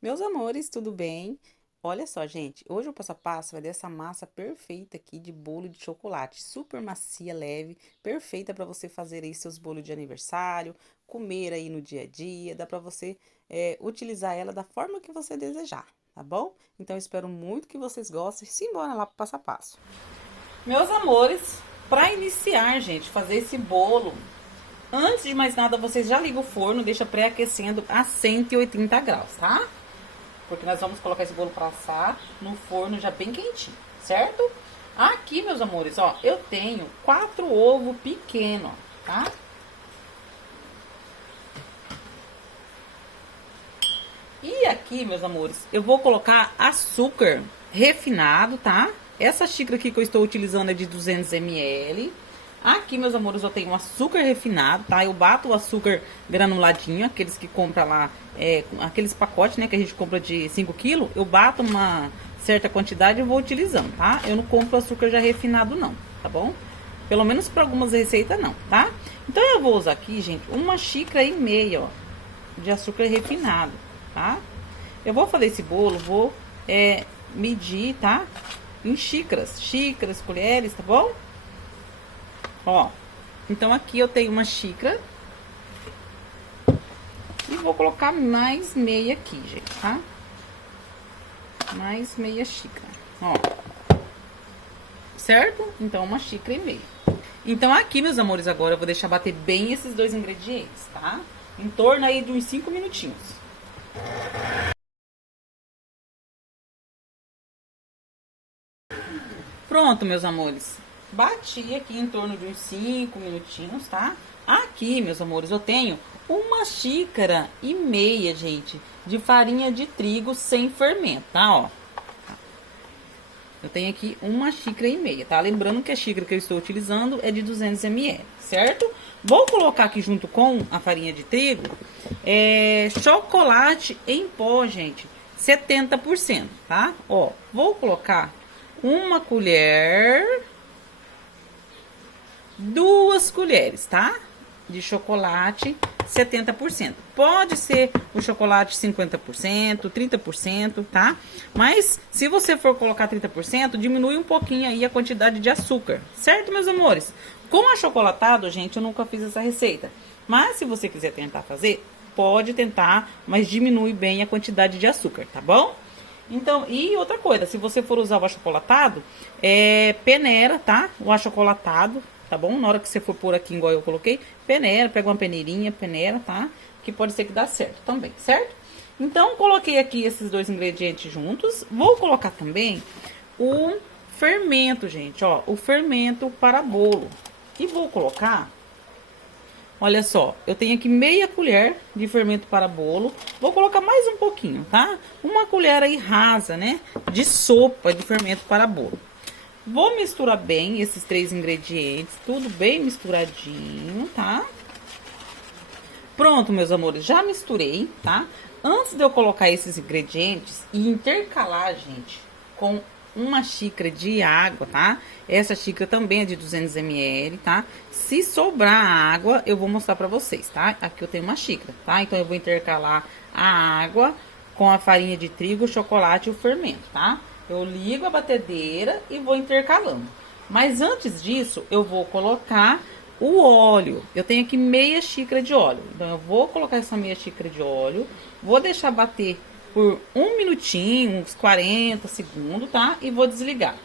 Meus amores, tudo bem? Olha só, gente, hoje o passo a passo vai dessa massa perfeita aqui de bolo de chocolate, super macia, leve, perfeita para você fazer aí seus bolos de aniversário, comer aí no dia a dia, dá para você utilizar ela da forma que você desejar, tá bom? Então eu espero muito que vocês gostem. Simbora lá pro passo a passo. Meus amores, para iniciar, gente, fazer esse bolo, antes de mais nada, vocês já ligam o forno, deixa pré-aquecendo a 180 graus, tá? Porque nós vamos colocar esse bolo para assar no forno já bem quentinho, certo? Aqui, meus amores, ó, eu tenho 4 ovos pequenos, tá? E aqui, meus amores, eu vou colocar açúcar refinado, tá? Essa xícara aqui que eu estou utilizando é de 200 ml. Aqui, meus amores, eu tenho açúcar refinado, tá? Eu bato o açúcar granuladinho, aqueles que compra lá, aqueles pacotes, né, que a gente compra de 5 quilos. Eu bato uma certa quantidade e vou utilizando, tá? Eu não compro açúcar já refinado, não, tá bom? Pelo menos para algumas receitas, não, tá? Então, eu vou usar aqui, gente, 1,5 xícaras, ó, de açúcar refinado, tá? Eu vou fazer esse bolo, vou medir, tá? Em xícaras, colheres, tá bom? Ó, então aqui eu tenho 1 xícara. E vou colocar mais meia aqui, gente, tá? Mais meia xícara, ó. Certo? Então, 1,5 xícaras. Então, aqui, meus amores, agora eu vou deixar bater bem esses dois ingredientes, tá? Em torno aí de uns 5 minutinhos. Pronto, meus amores. Bati aqui em torno de uns 5 minutinhos, tá? Aqui, meus amores, eu tenho 1,5 xícara, gente, de farinha de trigo sem fermento, tá? Ó. Eu tenho aqui 1,5 xícara, tá? Lembrando que a xícara que eu estou utilizando é de 200 ml, certo? Vou colocar aqui junto com a farinha de trigo, chocolate em pó, gente, 70%, tá? Ó, vou colocar 1 colher, 2 colheres, tá? De chocolate 70%. Pode ser o chocolate 50%, 30%, tá? Mas se você for colocar 30%, diminui um pouquinho aí a quantidade de açúcar, certo, meus amores? Com achocolatado, gente, eu nunca fiz essa receita. Mas se você quiser tentar fazer, pode tentar, mas diminui bem a quantidade de açúcar, tá bom? Então, e outra coisa, se você for usar o achocolatado, peneira, tá? O achocolatado, tá bom? Na hora que você for pôr aqui, igual eu coloquei, peneira, pega uma peneirinha, peneira, tá? Que pode ser que dá certo também, certo? Então, coloquei aqui esses dois ingredientes juntos. Vou colocar também o fermento, gente, ó, o fermento para bolo. E vou colocar, olha só, eu tenho aqui meia colher de fermento para bolo. Vou colocar mais um pouquinho, tá? 1 colher aí rasa, né? De sopa de fermento para bolo. Vou misturar bem esses 3 ingredientes, tudo bem misturadinho, tá? Pronto, meus amores, já misturei, tá? Antes de eu colocar esses ingredientes e intercalar, gente, com 1 xícara de água, tá? Essa xícara também é de 200 ml, tá? Se sobrar água, eu vou mostrar pra vocês, tá? Aqui eu tenho 1 xícara, tá? Então, eu vou intercalar a água com a farinha de trigo, o chocolate e o fermento, tá? Eu ligo a batedeira e vou intercalando. Mas antes disso, eu vou colocar o óleo. Eu tenho aqui meia xícara de óleo. Então, eu vou colocar essa meia xícara de óleo. Vou deixar bater por 1 minutinho, uns 40 segundos, tá? E vou desligar.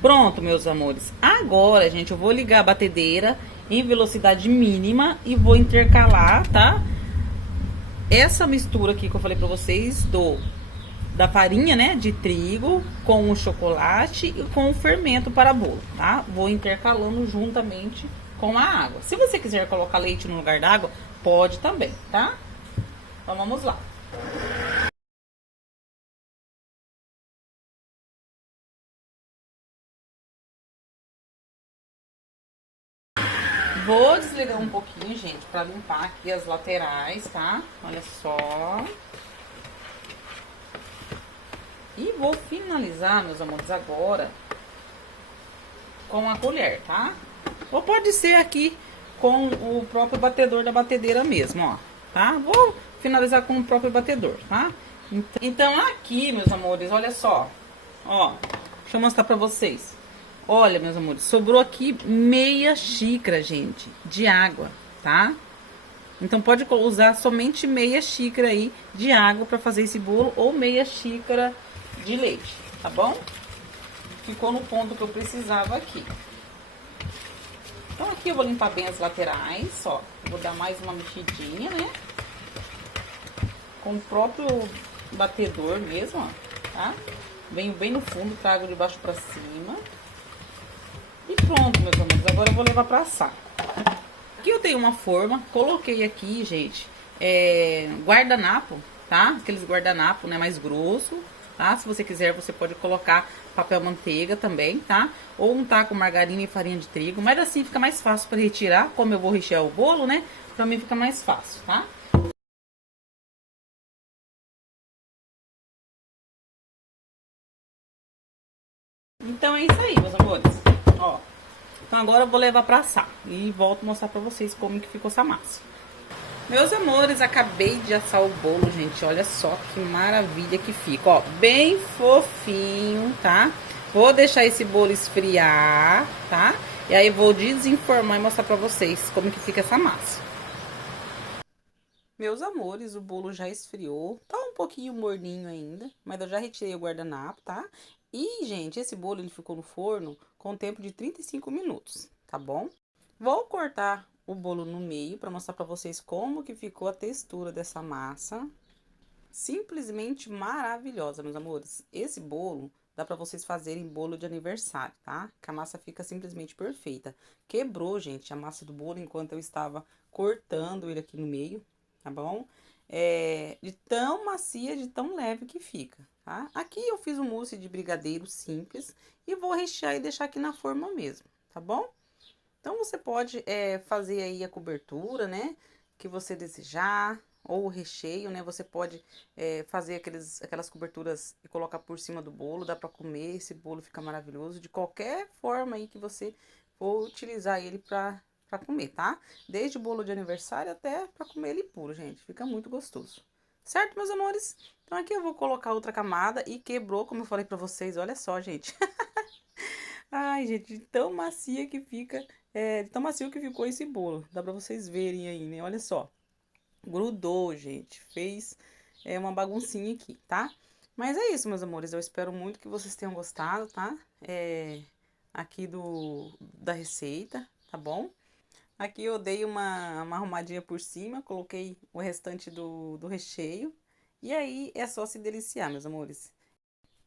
Pronto, meus amores. Agora, gente, eu vou ligar a batedeira em velocidade mínima e vou intercalar, tá? Essa mistura aqui que eu falei pra vocês da farinha, né, de trigo com o chocolate e com o fermento para bolo, tá? Vou intercalando juntamente com a água. Se você quiser colocar leite no lugar da água, pode também, tá? Então vamos lá. Vou desligar um pouquinho, gente, para limpar aqui as laterais, tá? Olha só. E vou finalizar, meus amores, agora com a colher, tá? Ou pode ser aqui com o próprio batedor da batedeira mesmo, ó, tá? Vou finalizar com o próprio batedor, tá? Então aqui, meus amores, olha só, ó, deixa eu mostrar pra vocês. Olha, meus amores, sobrou aqui meia xícara, gente, de água, tá? Então pode usar somente meia xícara aí de água pra fazer esse bolo ou meia xícara de leite, tá bom? Ficou no ponto que eu precisava aqui. Então aqui eu vou limpar bem as laterais, ó. Vou dar mais uma mexidinha, né? Com o próprio batedor mesmo, ó, tá? Venho bem no fundo, trago de baixo pra cima. E pronto, meus amigos. Agora eu vou levar pra assar. Aqui eu tenho uma forma, coloquei aqui, gente, guardanapo, tá? Aqueles guardanapo, né, mais grosso, tá? Se você quiser, você pode colocar papel manteiga também, tá? Ou untar com margarina e farinha de trigo, mas assim fica mais fácil para retirar, como eu vou rechear o bolo, né? Pra mim fica mais fácil, tá? Então é isso aí, meus amores. Ó, então agora eu vou levar pra assar e volto a mostrar pra vocês como que ficou essa massa. Meus amores, acabei de assar o bolo, gente. Olha só que maravilha que fica, ó. Bem fofinho, tá? Vou deixar esse bolo esfriar, tá? E aí vou desenformar e mostrar pra vocês como que fica essa massa. Meus amores, o bolo já esfriou. Tá um pouquinho morninho ainda, mas eu já retirei o guardanapo, tá? E, gente, esse bolo ele ficou no forno com tempo de 35 minutos, tá bom? Vou cortar o bolo no meio para mostrar para vocês como que ficou a textura dessa massa. Simplesmente maravilhosa, meus amores. Esse bolo dá para vocês fazerem bolo de aniversário, tá? Que a massa fica simplesmente perfeita. Quebrou, gente, a massa do bolo enquanto eu estava cortando ele aqui no meio, tá bom? De tão macia, de tão leve que fica, tá? Aqui eu fiz um mousse de brigadeiro simples e vou rechear e deixar aqui na forma mesmo, tá bom? Então, você pode fazer aí a cobertura, né? Que você desejar, ou o recheio, né? Você pode fazer aquelas coberturas e colocar por cima do bolo, dá pra comer, esse bolo fica maravilhoso. De qualquer forma aí que você for utilizar ele pra comer, tá? Desde o bolo de aniversário até pra comer ele puro, gente. Fica muito gostoso. Certo, meus amores? Então, aqui eu vou colocar outra camada e quebrou, como eu falei pra vocês. Olha só, gente. Ai, gente, de tão macia que fica, de tão macio que ficou esse bolo. Dá pra vocês verem aí, né? Olha só. Grudou, gente. Fez uma baguncinha aqui, tá? Mas é isso, meus amores. Eu espero muito que vocês tenham gostado, tá? Aqui da receita, tá bom? Aqui eu dei uma arrumadinha por cima, coloquei o restante do recheio. E aí é só se deliciar, meus amores.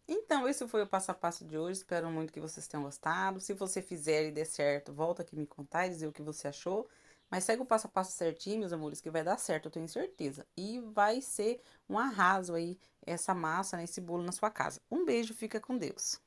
Então, esse foi o passo a passo de hoje. Espero muito que vocês tenham gostado. Se você fizer e der certo, volta aqui me contar e dizer o que você achou. Mas segue o passo a passo certinho, meus amores, que vai dar certo, eu tenho certeza. E vai ser um arraso aí essa massa, né, esse bolo na sua casa. Um beijo, fica com Deus.